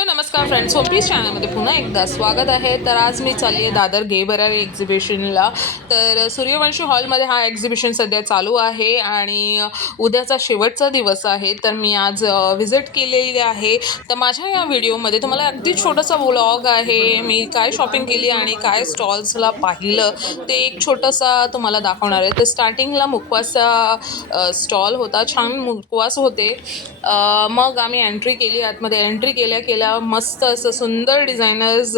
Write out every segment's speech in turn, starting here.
Hello नमस्कार friends showpiece चॅनलमध्ये पुन्हा एकदा स्वागत आहे. तर आज मी चालली आहे दादर गेबरारी एक्झिबिशनला तर सूर्यवंशी हॉलमध्ये हा एक्झिबिशन सध्या चालू आहे आणि उद्याचा शेवटचा दिवस आहे. तर मी आज व्हिजिट केलेली आहे. तर माझ्या या व्हिडिओमध्ये तुम्हाला अगदी छोटासा व्लॉग आहे. मी काय शॉपिंग केली आणि काय स्टॉल्सला पाहिलं ते एक छोटासा तुम्हाला दाखवणार आहे. तर स्टार्टिंगला मुकवासचा स्टॉल होता. छान मुखवास होते. मग आम्ही एंट्री केली. आतमध्ये एंट्री केल्या केल्या मस्त असं सुंदर डिझायनर्स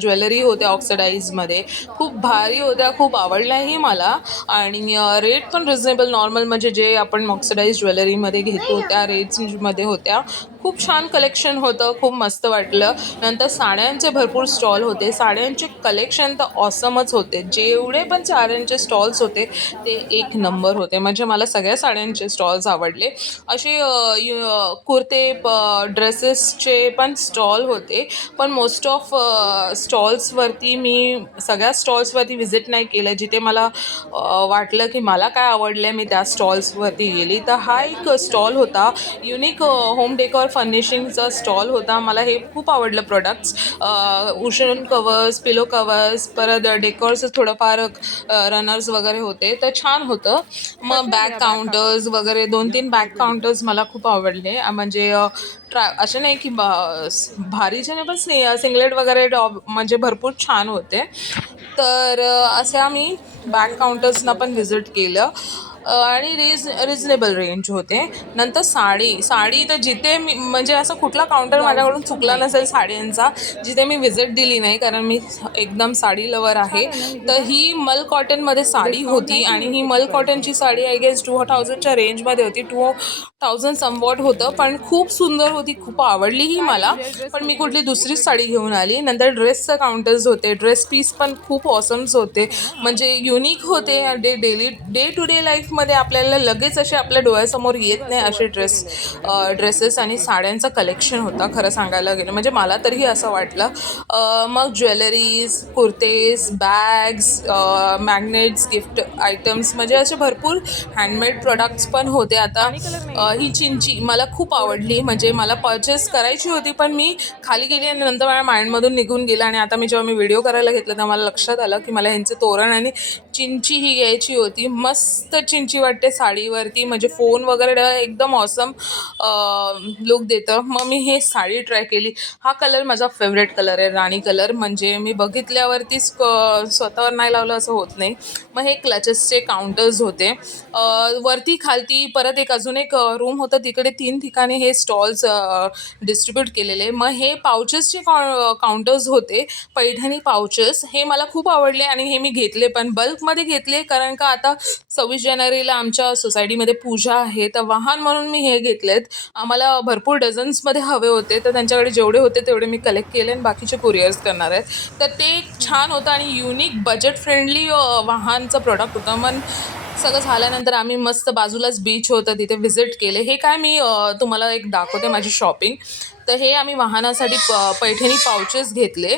ज्वेलरी होत्या ऑक्सिडाईजमध्ये खूप भारी होत्या खूप आवडल्याही मला. आणि रेट पण रिझनेबल नॉर्मल म्हणजे जे आपण ऑक्सिडाईज ज्वेलरीमध्ये घेतो त्या रेट्समध्ये होत्या. खूप छान कलेक्शन होतं खूप मस्त वाटलं. नंतर साड्यांचे भरपूर स्टॉल होते. साड्यांचे कलेक्शन तर ऑसमच होते. जेवढे पण साड्यांचे स्टॉल्स होते ते एक नंबर होते. म्हणजे मला सगळ्या साड्यांचे स्टॉल्स आवडले. असे कुर्ते प ड्रेसेसचे पण स्टॉल होते. पण मोस्ट ऑफ स्टॉल्सवरती मी सगळ्या स्टॉल्सवरती व्हिजिट नाही केलं. जिथे मला वाटलं की मला काय आवडलं मी त्या स्टॉल्सवरती गेली. तर हा एक स्टॉल होता. युनिक होम डेकोर फर्निशिंगचा स्टॉल होता. मला हे खूप आवडलं products cushion covers pillow covers परत डेकोरचं थोडंफार रनर्स वगैरे होते. तर छान होतं. मग बॅक काउंटर्स वगैरे दोन तीन बॅक काउंटर्स मला खूप आवडले. म्हणजे ट्रा असे नाही की बा भारीचे नाही पण सिंगलेट सिंगलेट वगैरे डॉ- म्हणजे भरपूर छान होते. तर असे आम्ही बॅक काउंटर्सना पण व्हिजिट केलं. आणि रिज रिजनेबल रेंज होते. नंतर साडी साडी तर जिथे मी म्हणजे असं कुठला काउंटर माझ्याकडून चुकला नसेल साड्यांचा जिथे मी व्हिजिट दिली नाही कारण मी एकदम साडी लवर आहे तर ही मल कॉटनमध्ये साडी होती आणि ही मल कॉटनची साडी आय गेस टू थाउजंडच्या रेंजमध्ये होती. टू थाउजंड समवॉट होतं पण खूप सुंदर होती खूप आवडली ही मला. पण मी कुठली दुसरीच साडी घेऊन आली. नंतर ड्रेसचं काउंटर्स होते ड्रेस पीस पण खूप ऑसम्स होते. म्हणजे युनिक होते. Day daily day to day लाईफमध्ये आपल्याला लगेच असे आपल्या डोळ्यासमोर येत नाही असे ड्रेस ड्रेसेस आणि साड्यांचं कलेक्शन होता खरं सांगायला गेलं. म्हणजे मला तरीही असं वाटलं. मग jewelleries kurtas bags magnets gift items म्हणजे असे भरपूर हँडमेड प्रोडक्ट्स पण होते. आता ही चिंची मला खूप आवडली. म्हणजे मला परचेस करायची होती पण मी खाली गेली आणि नंतर माझ्या माइंडमधून निघून गेलं. आणि आता मी जेव्हा मी व्हिडिओ करायला घेतलं तर मला लक्षात आलं की मला ह्यांचे तोरण आणि चिंची ही घ्यायची होती. मस्त चिंची वाटते साडीवरती. म्हणजे फोन वगैरे एकदम ऑसम लुक देतं. मग मी हे साडी ट्राय केली. हा कलर माझा फेवरेट कलर आहे राणी कलर म्हणजे मी बघितल्यावरतीच क- स्वतःवर नाही लावलं असं होत नाही. मग हे क्लचेसचे काउंटर्स होते. वरती खालती परत एक अजून एक रूम होतं. तिकडे तीन ठिकाणी हे स्टॉल्स डिस्ट्रीब्यूट केलेले. मग हे पाउचेसचे काउंटर्स होते. पैठणी पाउचेस हे मला खूप आवडले आणि हे मी घेतले पण बल्क बल्कमध्ये घेतले. कारण का आता सव्वीस जानेवारीला आमच्या सोसायटीमध्ये पूजा आहे. तर वाहन म्हणून मी हे घेतलेत. आम्हाला भरपूर डझन्समध्ये हवे होते. तर त्यांच्याकडे जेवढे होते तेवढे मी कलेक्ट केले आणि बाकीचे कुरिअर्स करणार आहेत. तर ते एक छान होतं आणि युनिक बजेट फ्रेंडली वाहनचं प्रोडक्ट होतं. मग सगळं झाल्यानंतर आम्ही मस्त बाजूलाच बीच होतं तिथे व्हिजिट केले. हे काय मी तुम्हाला एक दाखवते माझी शॉपिंग तर हे आम्ही वाहनासाठी प पैठणी पाउचेस घेतले.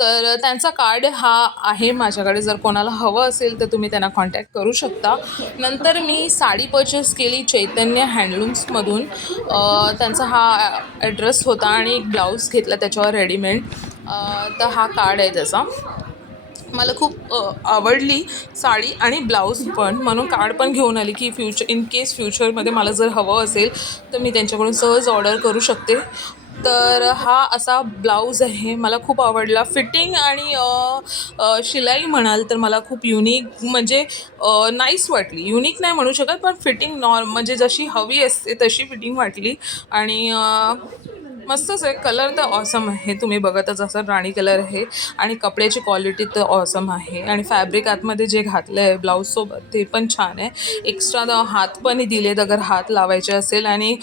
तर त्यांचा कार्ड हा आहे माझ्याकडे. जर कोणाला हवं असेल तर तुम्ही त्यांना कॉन्टॅक्ट करू शकता. नंतर मी साडी पर्चेस केली चैतन्य हँडलूम्समधून त्यांचा हा ॲड्रेस होता आणि एक ब्लाऊज घेतला त्याच्यावर रेडीमेड तर हा कार्ड आहे त्याचा. मला खूप आवडली साडी आणि ब्लाऊज पण. म्हणून कार्ड पण घेऊन आली की फ्युचर इन केस फ्युचरमध्ये मला जर हवं असेल तर मी त्यांच्याकडून सहज ऑर्डर करू शकते. तर हा असा ब्लाऊज आहे. मला खूप आवडला. फिटिंग आणि शिलाई म्हणाल तर मला खूप युनिक म्हणजे नाईस वाटली. युनिक नाही म्हणू शकत पण फिटिंग नॉर्म म्हणजे जशी हवी असते तशी फिटिंग वाटली. आणि मस्तच आहे. कलर तर ऑसम आहे. तुम्ही बघतच असाल राणी कलर आहे आणि कपड्याची क्वालिटी तर ऑसम आहे. आणि फॅब्रिक आतमध्ये जे घातलं आहे ब्लाऊजसोबत ते पण छान आहे. एक्स्ट्रा हात पण दिलेत अगर हात लावायचे असेल आणि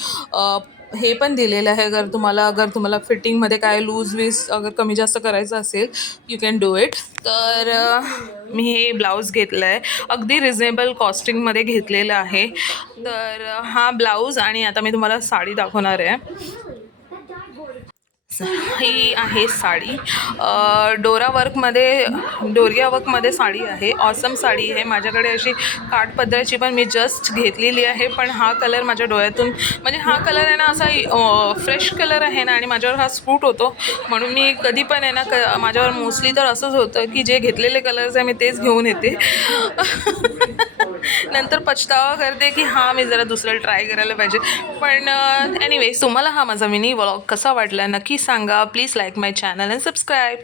हे पण दिलेलं आहे. अगर तुम्हाला अगर तुम्हाला फिटिंगमध्ये काय लूज वीज अगर कमी जास्त करायचं असेल यू कॅन डू इट तर मी हे ब्लाऊज घेतलं आहे अगदी रिझनेबल कॉस्टिंगमध्ये घेतलेलं आहे. तर हा ब्लाऊज आणि आता मी तुम्हाला साडी दाखवणार आहे. ही आहे साडी. डोरा वर्कमध्ये डोरिया वर्कमध्ये साडी आहे. ऑसम साडी आहे. माझ्याकडे अशी काठपदराची पण मी जस्ट घेतलेली आहे पण हा कलर माझ्या डोळ्यातून म्हणजे हा कलर आहे ना असा फ्रेश कलर आहे ना आणि माझ्यावर हा स्पूट होतो. म्हणून मी कधी पण आहे ना क माझ्यावर मोस्टली तर असंच होतं की जे घेतलेले कलर्स आहे मी तेच घेऊन येते. नंतर पछतावा करते की हां मी जरा दुसरं ट्राय करायला पाहिजे. पण uh, एनिवेज तुम्हाला हा माझा मिनी व्लॉग कसा वाटला नक्की सांगा. Please like my channel and subscribe